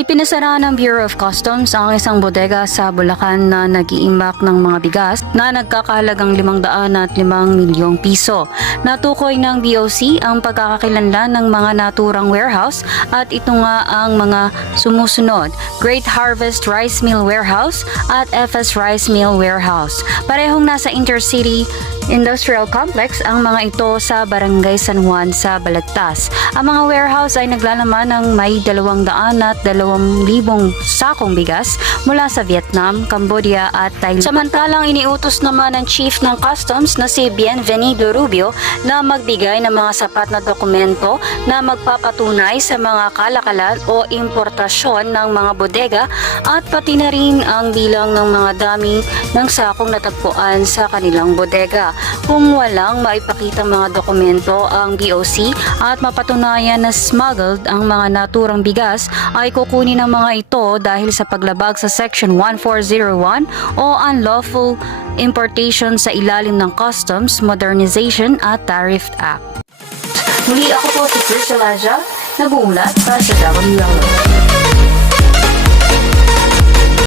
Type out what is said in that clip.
Ipinasara ng Bureau of Customs ang isang bodega sa Bulacan na nag-iimbak ng mga bigas na nagkakahalagang 505 milyong piso. Natukoy ng BOC ang pagkakakilanlan ng mga naturang warehouse at ito nga ang mga sumusunod: Great Harvest Rice Mill Warehouse at FS Rice Mill Warehouse. Parehong nasa Intercity Industrial Complex ang mga ito sa Barangay San Juan sa Balagtas. Ang mga warehouse ay naglalaman ng may 200 at 2,000 sakong bigas mula sa Vietnam, Cambodia at Thailand. Samantalang iniutos naman ng Chief ng Customs na si Bienvenido Rubio na magbigay ng mga sapat na dokumento na magpapatunay sa mga kalakalan o importasyon ng mga bodega at pati na rin ang bilang ng mga dami ng sakong natagpuan sa kanilang bodega. Kung walang maipakitang mga dokumento ang BOC at mapatunayan na smuggled ang mga naturang bigas, ay kukunin ng mga ito dahil sa paglabag sa Section 1401 o unlawful importation sa ilalim ng Customs Modernization at Tariff Act. Muli ako po si Crystal Aja, nag-uulat para sa WLO.